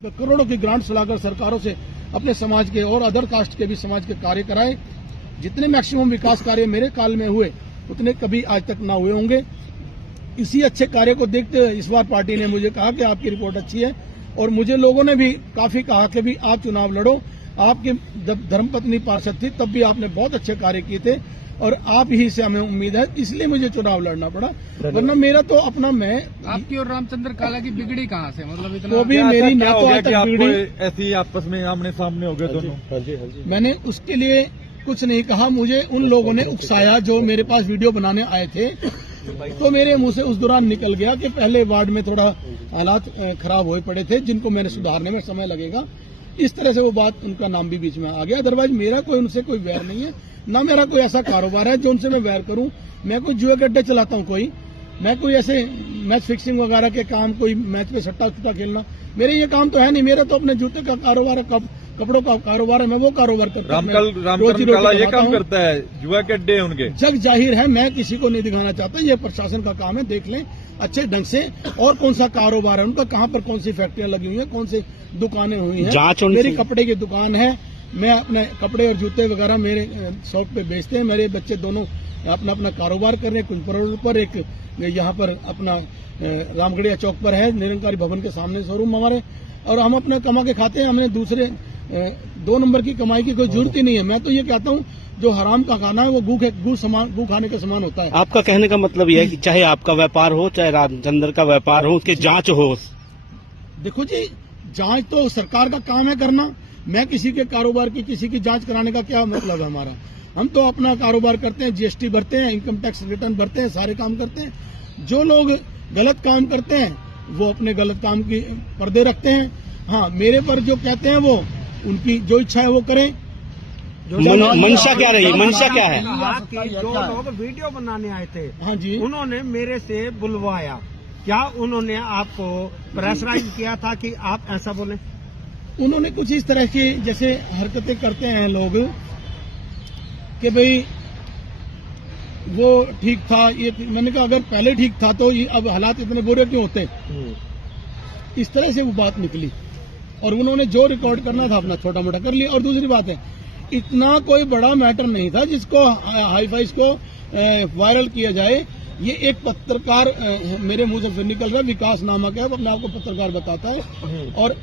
करोड़ों की ग्रांट्स लाकर सरकारों से अपने समाज के और अदर कास्ट के भी समाज के कार्य कराए। जितने मैक्सिमम विकास कार्य मेरे काल में हुए उतने कभी आज तक ना हुए होंगे। इसी अच्छे कार्य को देखते हुए इस बार पार्टी ने मुझे कहा कि आपकी रिपोर्ट अच्छी है और मुझे लोगों ने भी काफी कहा कि भी आप चुनाव लड़ो। आपकी जब धर्मपत्नी पार्षद थी तब भी आपने बहुत अच्छे कार्य किए थे और आप ही से हमें उम्मीद है, इसलिए मुझे चुनाव लड़ना पड़ा। वरना मेरा तो अपना मैं आपकी और रामचंद्र काला की बिगड़ी कहाँ से, मतलब इतना वो भी मेरी ना तो आज तक बिगड़ी। ऐसी आपस में आमने सामने हो गए दोनों। मैंने उसके लिए कुछ नहीं कहा, मुझे उन लोगों ने उकसाया जो मेरे पास वीडियो बनाने आए थे, तो मेरे मुंह से उस दौरान निकल गया कि पहले वार्ड में थोड़ा हालात खराब हुए पड़े थे जिनको मैंने सुधारने में समय लगेगा। इस तरह से वो बात, उनका नाम भी बीच में आ गया। अदरवाइज मेरा कोई उनसे कोई वैर नहीं है, ना मेरा कोई ऐसा कारोबार है जो उनसे मैं वैर करूं। मैं कोई जुए के अड्डे चलाता हूं, मैं कोई ऐसे मैच फिक्सिंग वगैरह के काम, कोई मैच पे सट्टा उट्टा खेलना, मेरे ये काम तो है नहीं। मेरा तो अपने जूते का कारोबार है, कपड़ों का कारोबार है, मैं वो कारोबार करता हूं। रामचंद्र काला ये काम करता है, जुआ के अड्डे उनके जग जाहिर है, मैं किसी को नहीं दिखाना चाहता। ये प्रशासन का काम है, देख लें अच्छे ढंग से और कौन सा कारोबार है उनका, कहां पर कौन सी फैक्ट्रियां लगी हुई है, कौन सी दुकानें हुई हैं। मेरी कपड़े की दुकान है, मैं अपने कपड़े और जूते वगैरह मेरे शॉप पे बेचते हैं। मेरे बच्चे दोनों अपना अपना कारोबार कर रहे हैं। कुंजपुर पर एक यहाँ पर अपना रामगढ़िया चौक पर है, निरंकारी भवन के सामने शोरूम हमारे, और हम अपना कमा के खाते हैं। हमने दूसरे 2 नंबर की कमाई की कोई जरूरत ही नहीं है। मैं तो ये कहता हूँ जो हराम का खाना है वो गू खाने के समान होता है। आपका कहने का मतलब यह है कि चाहे आपका व्यापार हो चाहे रामचंद्र का व्यापार हो, उसकी जांच हो। देखो जी, जांच तो सरकार का काम है करना। मैं किसी के कारोबार की, किसी की जांच कराने का क्या मतलब है हमारा। हम तो अपना कारोबार करते हैं, जीएसटी भरते हैं, इनकम टैक्स रिटर्न भरते हैं, सारे काम करते हैं। जो लोग गलत काम करते हैं वो अपने गलत काम की पर्दे रखते हैं। हाँ, मेरे पर जो कहते हैं वो उनकी जो इच्छा है वो करें। मंशा क्या रही, मंशा क्या है? जो लोग वीडियो बनाने आए थे, हाँ जी, उन्होंने मेरे से बुलवाया। क्या उन्होंने आपको प्रेशराइज किया था कि आप ऐसा बोले? उन्होंने कुछ इस तरह की जैसे हरकतें करते हैं लोग कि भाई वो ठीक था, ये मैंने कहा अगर पहले ठीक था तो ये अब हालात इतने बुरे क्यों होते। इस तरह से वो बात निकली और उन्होंने जो रिकॉर्ड करना था अपना छोटा मोटा कर लिया। और दूसरी बात है, इतना कोई बड़ा मैटर नहीं था जिसको हाई फाइज को वायरल किया जाए। ये एक पत्रकार मेरे मुंह से फिर निकल रहा है, विकास नामक है, अपने आप को पत्रकार बताता है, और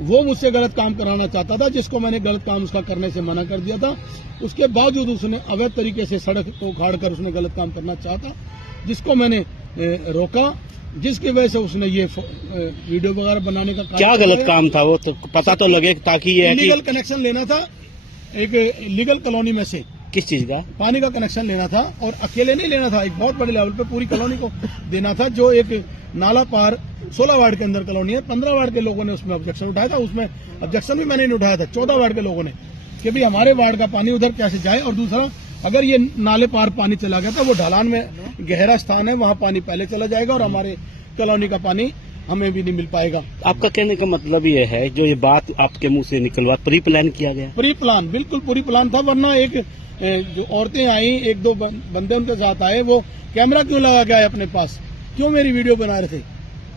वो मुझसे गलत काम कराना चाहता था जिसको मैंने गलत काम उसका करने से मना कर दिया था। उसके बावजूद उसने अवैध तरीके से सड़क को उखाड़ कर उसने गलत काम करना चाहता, जिसको मैंने रोका, जिसकी वजह से उसने ये वीडियो वगैरह बनाने का क्या गलत काम था वो तो पता तो लगे, ताकि ये लीगल कनेक्शन लेना था एक लीगल कॉलोनी में से। किस चीज का? पानी का कनेक्शन लेना था, और अकेले नहीं लेना था, एक बहुत बड़े लेवल पे पूरी कॉलोनी को देना था। जो एक नाला पार 16 वार्ड के अंदर कॉलोनी है, 15 वार्ड के लोगों ने उसमें ऑब्जेक्शन उठाया था। उसमें ऑब्जेक्शन भी मैंने नहीं उठाया था, 14 वार्ड के लोगों ने, कि भाई हमारे वार्ड का पानी उधर कैसे जाए। और दूसरा, अगर ये नाले पार पानी चला गया था, वो ढलान में गहरा स्थान है, वहां पानी पहले चला जाएगा और हमारे कॉलोनी का पानी हमें भी नहीं मिल पाएगा। आपका कहने का मतलब ये है, जो ये बात आपके मुंह से निकलवा, प्री प्लान किया गया? प्री प्लान, बिल्कुल प्री प्लान था। वरना एक जो औरतें आई, 1-2 बंदे उनके साथ आए, वो कैमरा क्यों लगा के आए अपने पास, क्यों मेरी वीडियो बना रहे थे?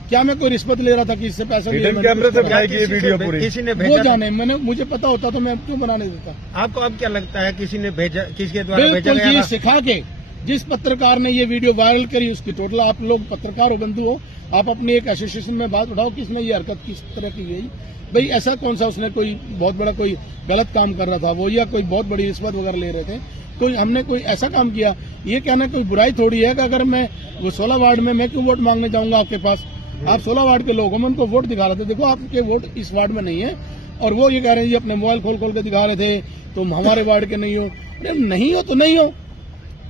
क्या मैं कोई रिश्वत ले रहा था कि इससे पैसा कैमरे से बनाई गई वीडियो पूरी? किसी ने वो भेजा? जाने, मैंने, मुझे पता होता तो मैं क्यों बनाने देता। आपको अब क्या लगता है, किसी ने भेजा, किसके द्वारा भेजा बिल्कुल गया जी, था? सिखा के जिस पत्रकार ने ये वीडियो वायरल करी उसकी टोटल, आप लोग पत्रकार हो, बंधु हो, आप अपनी एक एसोसिएशन में बात उठाओ कि इसमें ये हरकत किस तरह की गई। भाई ऐसा कौन सा उसने कोई बहुत बड़ा कोई गलत काम कर रहा था वो, या कोई बहुत बड़ी रिश्वत वगैरह ले रहे थे, कोई हमने कोई ऐसा काम किया? ये कहना कोई बुराई थोड़ी है कि अगर मैं वो 16 वार्ड में मैं क्यों वोट मांगने जाऊंगा आपके पास? आप 16 वार्ड के लोग हो, मैं उनको वोट दिखा रहे थे, देखो आपके वोट इस वार्ड में नहीं है, और वो ये कह रहे हैं ये अपने मोबाइल खोल खोल के दिखा रहे थे, तुम हमारे वार्ड के नहीं हो। अरे नहीं हो तो नहीं हो,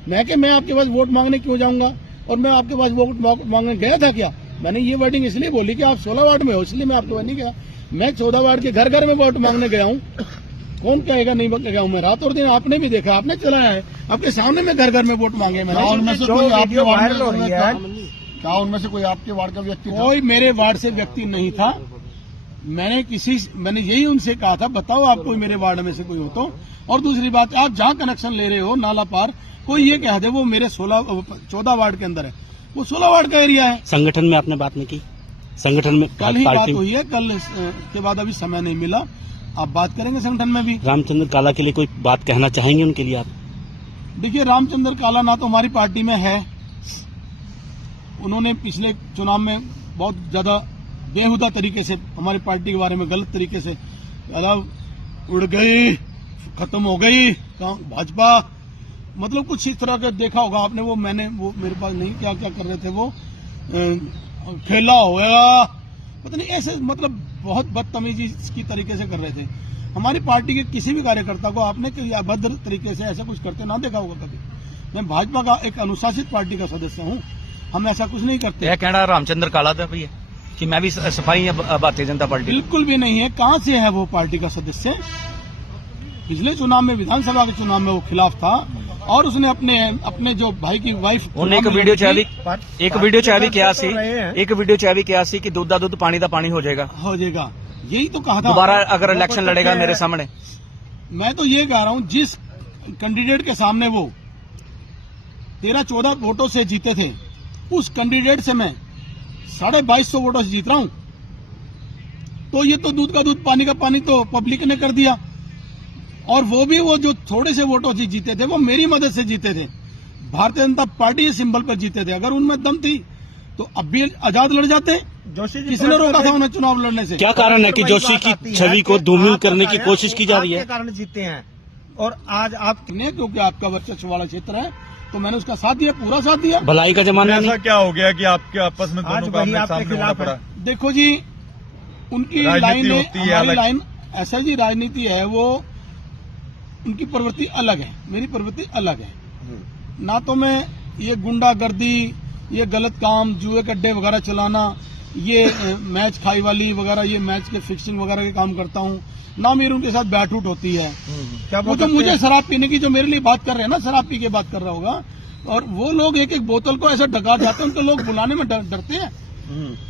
मैं आपके पास वोट मांगने क्यों जाऊंगा? और मैं आपके पास वोट मांगने गया था क्या? मैंने ये वर्डिंग इसलिए बोली कि आप 16 वार्ड में हो, इसलिए मैं आपके पास नहीं गया। मैं 14 वार्ड के घर घर में वोट मांगने गया हूँ। कौन कहेगा नहीं गया हूँ मैं? रात और दिन आपने भी देखा, आपने चलाया है, आपके सामने में घर घर में वोट मांगे मैंने। उनमें से कोई आपके वार्ड में हो रही है? क्या उनमें से कोई आपके वार्ड का व्यक्ति? कोई मेरे वार्ड से व्यक्ति नहीं था। मैंने यही उनसे कहा था, बताओ आप कोई मेरे वार्ड में से कोई हो तो। और दूसरी बात, आप जहाँ कनेक्शन ले रहे हो नाला पार, कोई ये कह दे वो मेरे 14 वार्ड के अंदर है, वो 16 वार्ड का एरिया है। संगठन में आपने बात नहीं की? संगठन में कल ही बात पार्टी हुई है, कल के बाद अभी समय नहीं मिला, आप बात करेंगे संगठन में भी। रामचंद्र काला के लिए कोई बात कहना चाहेंगे उनके लिए आप? देखिए, रामचंद्र काला ना तो हमारी पार्टी में है, उन्होंने पिछले चुनाव में बहुत ज्यादा बेहुदा तरीके से हमारी पार्टी के बारे में गलत तरीके से उड़ गई, खत्म हो गई भाजपा, मतलब कुछ इस तरह का देखा होगा आपने। वो मेरे पास नहीं, क्या क्या कर रहे थे वो, खेला होगा पता नहीं, ऐसे मतलब बहुत बदतमीजी की तरीके से कर रहे थे। हमारी पार्टी के किसी भी कार्यकर्ता को आपने अभद्र तरीके से ऐसा कुछ करते ना देखा होगा कभी। मैं भाजपा का एक अनुशासित पार्टी का सदस्य हूँ, हम ऐसा कुछ नहीं करते। यह कहना रामचंद्र काला था भी है कि मैं भी सफाई भारतीय जनता पार्टी, बिल्कुल भी नहीं है। कहाँ से है वो पार्टी का सदस्य? पिछले चुनाव में, विधानसभा के चुनाव में वो खिलाफ था, और उसने अपने जो भाई की वाइफ ਉਹਨੇ ਇੱਕ ਵੀਡੀਓ ਚ ਵੀ ਕਿਹਾ ਸੀ ਕਿ ਦੁੱਧ ਦਾ ਦੁੱਧ ਪਾਣੀ ਦਾ ਪਾਣੀ ਹੋ ਜਾਏਗਾ, यही तो कहा था। दोबारा अगर इलेक्शन लड़ेगा मेरे सामने। मैं तो ये कह रहा हूँ, जिस कैंडिडेट के सामने वो 13-14 वोटों से जीते थे, उस कैंडिडेट से मैं 2250 वोटों से जीत रहा हूँ, तो ये तो दूध का दूध पानी का पानी तो पब्लिक ने कर दिया। और वो भी वो जो थोड़े से वोटों से जीते थे, वो मेरी मदद से जीते थे, भारतीय जनता पार्टी के सिंबल पर जीते थे। अगर उनमें दम थी तो अब भी आजाद लड़ जाते। जोशी जी, किसने रोका था उन्हें चुनाव लड़ने से? क्या कारण है कि जोशी की छवि को धूमिल करने की कोशिश की जा रही है? आपके कारण जीते हैं, और आज आप क्योंकि आपका वर्चस्व वाला क्षेत्र है, तो मैंने उसका साथ दिया, पूरा साथ दिया। भलाई का जमाना नहीं। ऐसा क्या हो गया कि आपके आपस में दोनों का आमने सामने होना पड़ा? देखो जी, उनकी लाइन है, हमारी लाइन ऐसा जी राजनीति है, वो उनकी प्रवृत्ति अलग है, मेरी प्रवृत्ति अलग है। ना तो मैं ये गुंडागर्दी, ये गलत काम, जुए के अड्डे वगैरह चलाना, ये मैच खाई वाली वगैरह, ये मैच के फिक्सिंग वगैरह के काम करता हूँ, ना मेरी उनके साथ बैठ उठ होती है। वो तो मुझे शराब पीने की जो मेरे लिए बात कर रहे हैं ना, शराब पी के बात कर रहा होगा, और वो लोग एक एक बोतल को ऐसा ढका जाते हैं, उनको लोग बुलाने में डरते हैं।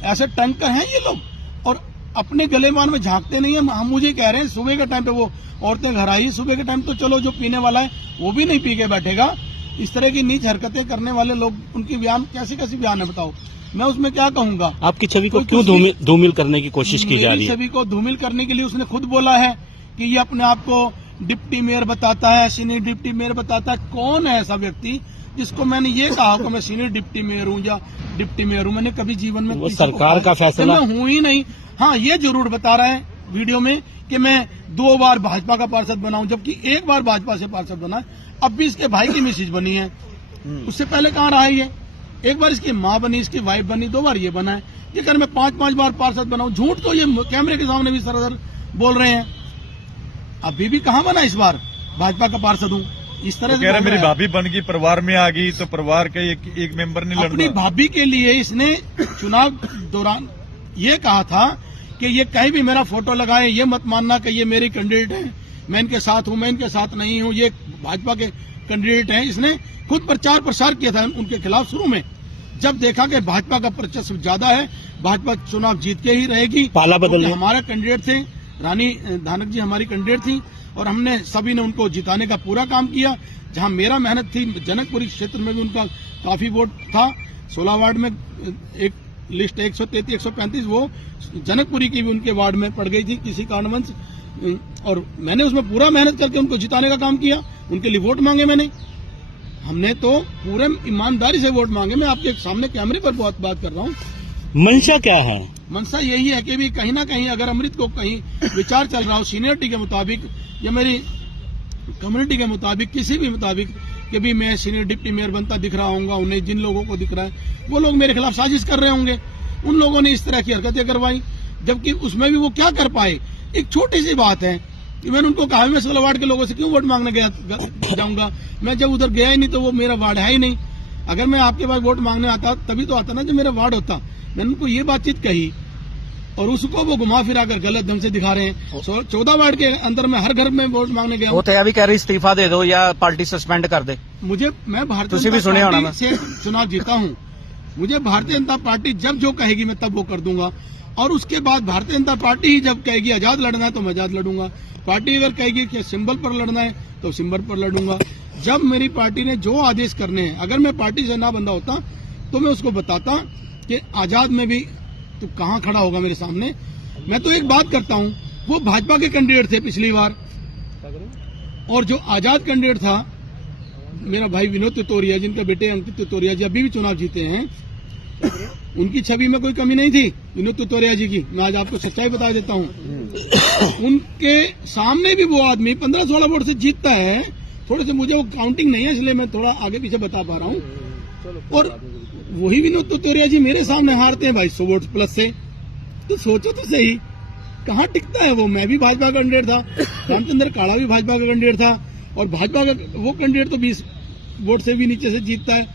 ऐसे टैंकर हैं ये लोग, और अपने गलेमान में झांकते नहीं है। हम मुझे कह रहे हैं सुबह के टाइम पे वो औरतें घर आई, सुबह के टाइम तो चलो जो पीने वाला है वो भी नहीं पी के बैठेगा। इस तरह की नीच हरकतें करने वाले लोग, उनकी बयान कैसी बयान है बताओ, मैं उसमें क्या कहूंगा? आपकी छवि को क्यों धूमिल करने की कोशिश की जा रही है? छवि को धूमिल करने के लिए उसने खुद बोला है कि ये अपने आप को डिप्टी मेयर बताता है, सीनियर डिप्टी मेयर बताता है। कौन है ऐसा व्यक्ति जिसको मैंने ये कहा कि मैं सीनियर डिप्टी मेयर हूँ या डिप्टी मेयर हूँ? मैंने कभी जीवन में वो सरकार का फैसला, मैं हूँ ही नहीं। हाँ, ये जरूर बता रहा है वीडियो में कि मैं 2 बार भाजपा का पार्षद बना हूं, जबकि 1 बार भाजपा से पार्षद बना है। अब भी इसके भाई की मिसेज बनी है, उससे पहले कहाँ रहा है ये? 1 बार इसकी माँ बनी, इसकी वाइफ बनी, 2 बार ये बना है। ये कर मैं 5-5 बार पार्षद बना हूं। झूठ तो ये कैमरे के सामने भी सरासर बोल रहे हैं। अभी भी कहाँ बना इस बार भाजपा का पार्षद हूँ? इस तरह से मेरी भाभी बन गई, परिवार में आ गई, तो परिवार के एक मेंबर नहीं लड़ अपनी भाभी के लिए इसने चुनाव दौरान ये कहा था कि ये कहीं भी मेरा फोटो लगाए, ये मत मानना कि ये मेरी कैंडिडेट है, मैं इनके साथ हूं, मैं इनके साथ नहीं हूं, ये भाजपा के कैंडिडेट हैं। इसने खुद प्रचार प्रसार किया था उनके खिलाफ शुरू में। जब देखा कि भाजपा का वर्चस्व ज्यादा है, भाजपा चुनाव जीत के ही रहेगी, पाला बदल हमारा कैंडिडेट थे, रानी धानक जी हमारी कैंडिडेट थी, और हमने सभी ने उनको जिताने का पूरा काम किया। जहां मेरा मेहनत थी, जनकपुरी क्षेत्र में भी उनका काफी वोट था। 16 वार्ड में एक लिस्ट 133-135 वो जनकपुरी की भी उनके वार्ड में पड़ गई थी किसी कारणवश, और मैंने उसमें पूरा मेहनत करके उनको जिताने का काम किया। उनके लिए वोट मांगे हमने तो पूरे ईमानदारी से वोट मांगे। मैं आपके सामने कैमरे पर बहुत बात कर रहा हूँ। मंशा क्या है? मंशा यही है कि भी कहीं ना कहीं अगर अमृत को कहीं विचार चल रहा हो सीनियरिटी के मुताबिक या मेरी कम्युनिटी के मुताबिक, किसी भी मुताबिक, कि भी मैं सीनियर डिप्टी मेयर बनता दिख रहा हूँ, उन्हें जिन लोगों को दिख रहा है वो लोग मेरे खिलाफ साजिश कर रहे होंगे। उन लोगों ने इस तरह की हरकतें करवाई, जबकि उसमें भी वो क्या कर पाए। एक छोटी सी बात है कि मैंने उनको कहा मैं 16 वार्ड के लोगों से क्यों वोट मांगने जाऊंगा, मैं जब उधर गया ही नहीं तो वो मेरा वार्ड है ही नहीं। अगर मैं आपके पास वोट मांगने आता तभी तो आता ना जब मेरा वार्ड होता। मैंने उनको ये बातचीत कही, और उसको वो घुमा फिरा कर गलत ढंग से दिखा रहे हैं। 14 वार्ड के अंदर में हर घर में वोट मांगने गया। वो तो अभी कह रही इस्तीफा दे दो या पार्टी सस्पेंड कर दे। मैं भारतीय जनता पार्टी से चुनाव जीता हूँ। मुझे भारतीय जनता पार्टी जब जो कहेगी मैं तब वो कर दूंगा, और उसके बाद भारतीय जनता पार्टी ही जब कहेगी आजाद लड़ना है तो मैं आजाद लड़ूंगा। पार्टी अगर कहेगी कि सिंबल पर लड़ना है तो सिंबल पर लड़ूंगा। जब मेरी पार्टी ने जो आदेश करने हैं, अगर मैं पार्टी से ना बंधा होता तो मैं उसको बताता कि आजाद में भी तो कहाँ खड़ा होगा मेरे सामने। मैं तो एक बात करता हूँ, वो भाजपा के कैंडिडेट थे पिछली बार, और जो आजाद कैंडिडेट था मेरा भाई विनोद तुतोरिया, जिनके बेटे अंकित तुतोरिया जी अभी भी चुनाव जीते हैं, उनकी छवि में कोई कमी नहीं थी विनोद तुतोरिया जी की। मैं आज आपको सच्चाई बता देता हूँ। उनके सामने भी वो आदमी 15-16 वोट से जीतता है। थोड़े से मुझे वो काउंटिंग नहीं है, इसलिए मैं थोड़ा आगे पीछे बता पा रहा हूँ। और वही विनोद तुतोरिया जी मेरे सामने हारते हैं 2200 वोट प्लस से। तो सोचो तो सही, कहाँ टिकता है वो। मैं भी भाजपा का कैंडिडेट था, रामचंद्र काला भी भाजपा का कैंडिडेट था, और भाजपा का वो कैंडिडेट तो 20 वोट से भी नीचे से जीतता है,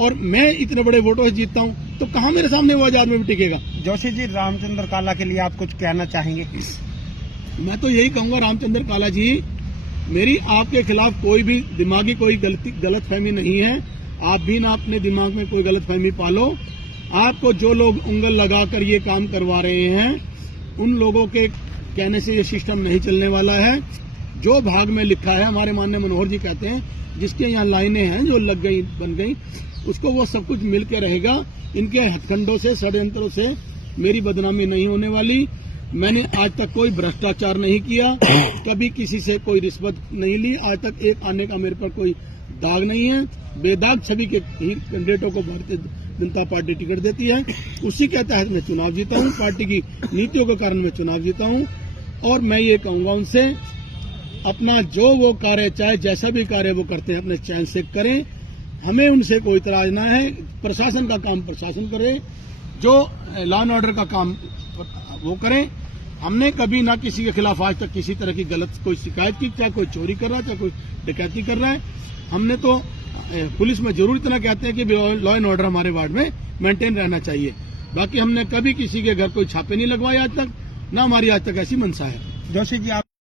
और मैं इतने बड़े वोटों से जीतता हूँ। तो कहाँ मेरे सामने वो आजाद में भी टिकेगा। जोशी जी, रामचंद्र काला के लिए आप कुछ कहना चाहेंगे? मैं तो यही कहूंगा, रामचंद्र काला जी, मेरी आपके खिलाफ कोई भी दिमागी कोई गलतफहमी नहीं है। आप भी ना अपने दिमाग में कोई गलतफहमी पालो। आपको जो लोग उंगल लगाकर ये काम करवा रहे हैं, उन लोगों के कहने से ये सिस्टम नहीं चलने वाला है। जो भाग में लिखा है, हमारे माननीय मनोहर जी कहते हैं, जिसके यहाँ लाइनें हैं जो लग गई बन गई, उसको वो सब कुछ मिल के रहेगा। इनके हथकंडों से, षड्यंत्रों से मेरी बदनामी नहीं होने वाली। मैंने आज तक कोई भ्रष्टाचार नहीं किया, कभी किसी से कोई रिश्वत नहीं ली। आज तक एक आने का मेरे पर कोई दाग नहीं है। बेदाग छवि के ही कैंडिडेटों को भारतीय जनता पार्टी टिकट देती है, उसी के तहत मैं चुनाव जीता हूँ। पार्टी की नीतियों के कारण मैं चुनाव जीता हूँ। और मैं ये कहूंगा उनसे, अपना जो वो कार्य, चाहे जैसा भी कार्य वो करते हैं, अपने चैन से करें। हमें उनसे कोई इतराज ना है। प्रशासन का काम प्रशासन करे, जो लॉ एंड ऑर्डर का काम वो करें। हमने कभी ना किसी के खिलाफ आज तक किसी तरह की गलत कोई शिकायत की, चाहे कोई चोरी कर रहा है, चाहे कोई डकैती कर रहा है। हमने तो पुलिस में जरूर इतना कहते हैं कि लॉ एंड ऑर्डर हमारे वार्ड में मेंटेन रहना चाहिए। बाकी हमने कभी किसी के घर कोई छापे नहीं लगवाए आज तक, ना हमारी आज तक ऐसी मंशा है। जोशी जी, आप